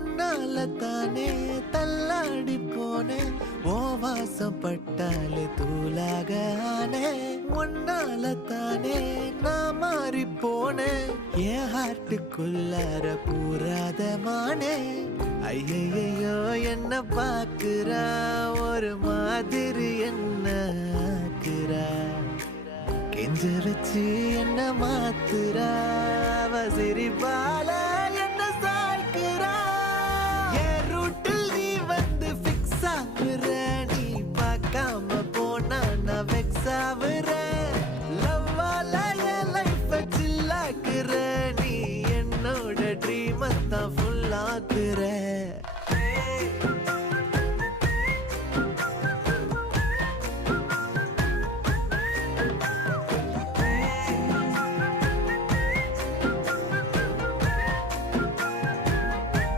ஒன்னால தானே தள்ளாடி போனேன் ஓ வாசம் பட்டாலே தூளாக ஆனே ஒன்னால தானே நான் மாறி போனேன் என் ஹார்ட்டுக்குள்ளார பூராத மானே ஐயையோ என்ன பாக்குறா ஒரு மாதிரி என்ன ஆக்குறா கெஞ்ச வச்சு என்ன மாத்துறா அவ சிரிப்பால என்ன சாய்க்கிறா என் ரூட்டில் நீ வந்து ஃபிக்ஸ் ஆகுற நீ பார்க்காம போனா நான் வெக்ஸ் ஆகுற லவ்வால என் லைஃப் சில்லாக்குற நீ என்னோட ட்ரீம் தான் ஃபுல் ஆக்குற